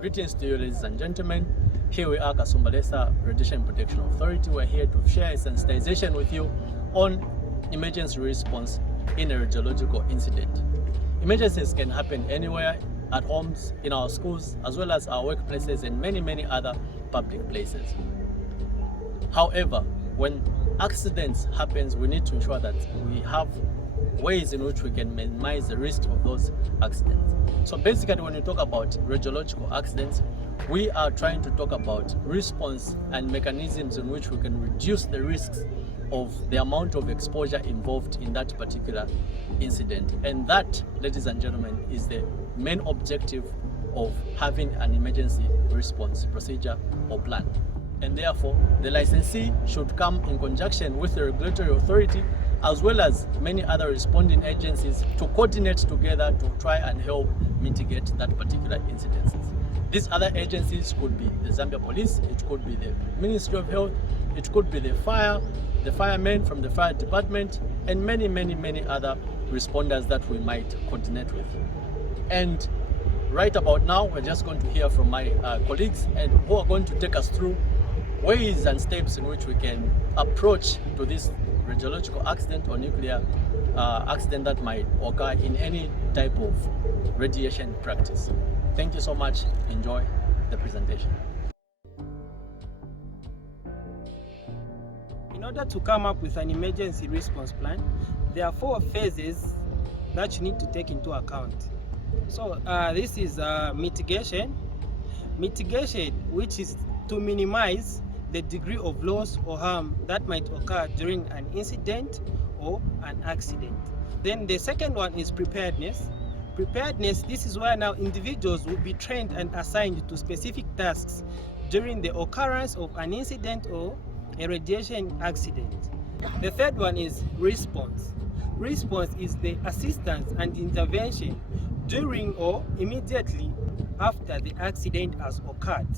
Greetings to you, ladies and gentlemen. Here we are, Kasumbalesa Radiation Protection Authority. We're here to share sensitization with you on emergency response in a radiological incident. Emergencies can happen anywhere, at homes, in our schools, as well as our workplaces and many other public places. However, when accidents happen, we need to ensure that we have ways in which we can minimize the risk of those accidents. So basically, when we talk about radiological accidents, we are trying to talk about response and mechanisms in which we can reduce the risks of the amount of exposure involved in that particular incident. And that, ladies and gentlemen, is the main objective of having an emergency response procedure or plan. And therefore, the licensee should come in conjunction with the regulatory authority as well as many other responding agencies to coordinate together to try and help mitigate that particular incidences. These other agencies could be the Zambia Police, it could be the Ministry of Health, it could be the firemen from the fire department, and many other responders that we might coordinate with. And right about now, we're just going to hear from my colleagues and who are going to take us through ways and steps in which we can approach to this radiological accident or nuclear accident that might occur in any type of radiation practice. Thank you so much. Enjoy the presentation. In order to come up with an emergency response plan, there are 4 phases that you need to take into account. So this is mitigation, which is to minimize the degree of loss or harm that might occur during an incident or an accident. Then the second one is preparedness. Preparedness, this is where now individuals will be trained and assigned to specific tasks during the occurrence of an incident or a radiation accident. The third one is response. Response is the assistance and intervention during or immediately after the accident has occurred.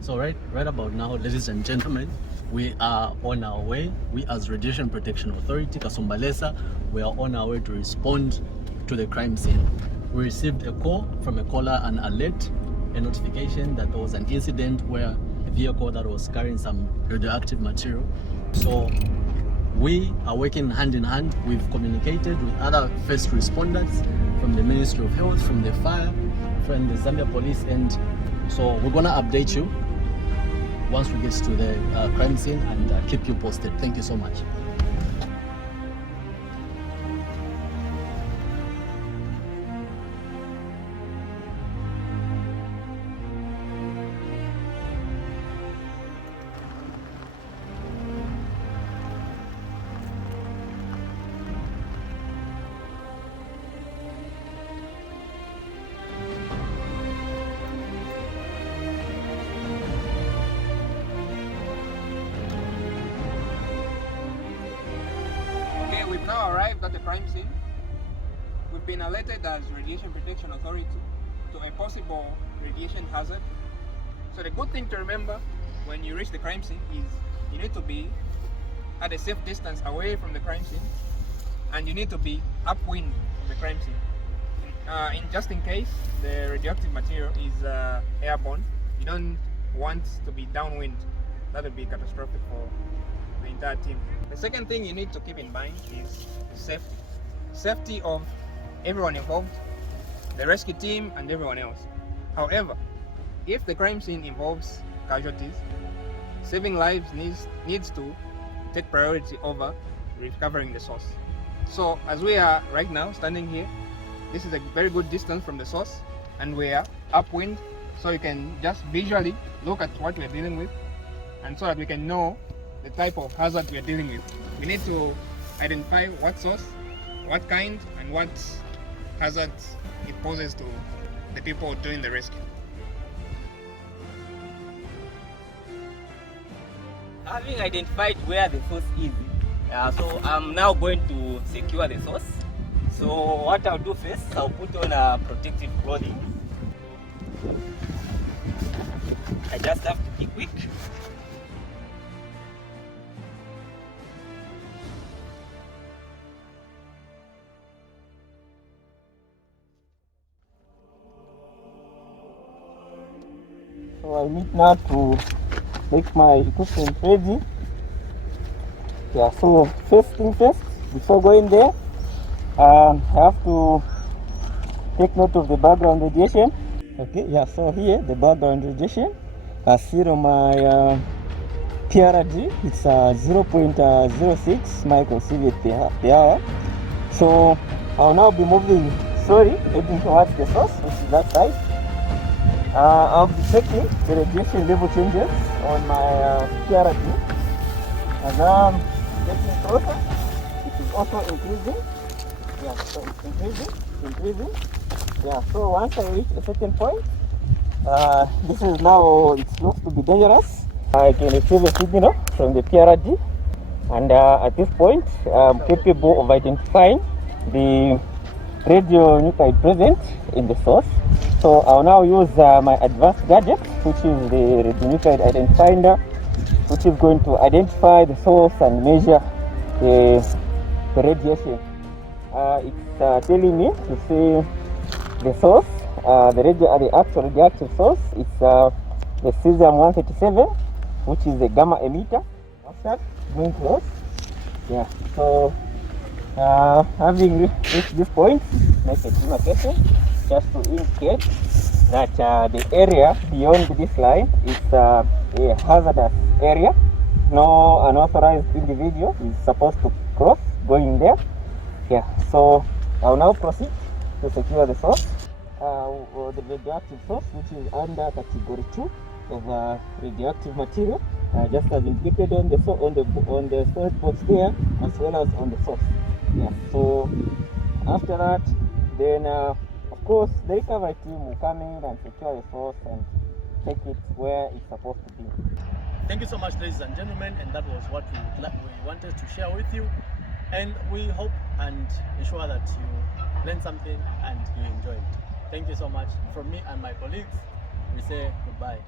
So right about now, ladies and gentlemen, we are on our way. We as Radiation Protection Authority, Kasumbalesa, we are on our way to respond to the crime scene. We received a call from a caller, an alert, a notification that there was an incident where a vehicle that was carrying some radioactive material. So we are working hand in hand. We've communicated with other first responders from the Ministry of Health, from the fire, from the Zambia Police, and so we're gonna update you once we get to the crime scene and keep you posted. Thank you so much. We've now arrived at the crime scene. We've been alerted as Radiation Protection Authority to a possible radiation hazard. So the good thing to remember when you reach the crime scene is you need to be at a safe distance away from the crime scene, and you need to be upwind of the crime scene. Just in case the radioactive material is airborne, you don't want to be downwind. That would be catastrophic for the entire team. The second thing you need to keep in mind is safety. Safety of everyone involved, the rescue team and everyone else. However, if the crime scene involves casualties, saving lives needs to take priority over recovering the source. So as we are right now standing here, this is a very good distance from the source and we are upwind, so you can just visually look at what we are dealing with, and so that we can know the type of hazard we are dealing with. We need to identify what source, what kind, and what hazard it poses to the people doing the rescue. Having identified where the source is, so I'm now going to secure the source. So what I'll do first, I'll put on protective clothing. I just have to be quick. So I need now to make my equipment ready. Yeah, so first thing first, before going there, I have to take note of the background radiation. Okay, yeah, so here the background radiation, I see on my PRG, it's 0.06 microsievert per hour. So I'll now be moving slowly, heading towards the source, which is that side. I'll be checking the radiation level changes on my PRG. As I'm getting closer, it is also increasing. Yeah, so it's increasing. Yeah, so once I reach a certain point, this is now, it looks to be dangerous. I can receive a signal from the PRG, and at this point, I'm capable of identifying the radionuclide present in the source. So I'll now use my advanced gadget, which is the radionuclide identifier, which is going to identify the source and measure the radiation. It's telling me to see the source, the actual radioactive source is the cesium-137, which is the gamma emitter. After going close, yeah. So having reached this point, make a demarcation just to indicate that the area beyond this line is a hazardous area. No unauthorized individual is supposed to cross going there. Yeah, so I'll now proceed to secure the source, the radioactive source, which is under category 2 of radioactive material, just as indicated on the storage box there, as well as on the source. Yeah, so after that, then of course the recovery team will come in and secure the source and take it where it's supposed to be. Thank you so much, ladies and gentlemen, and that was what we wanted to share with you, and we hope and ensure that you learned something and you enjoyed. Thank you so much. From me and my colleagues, we say goodbye.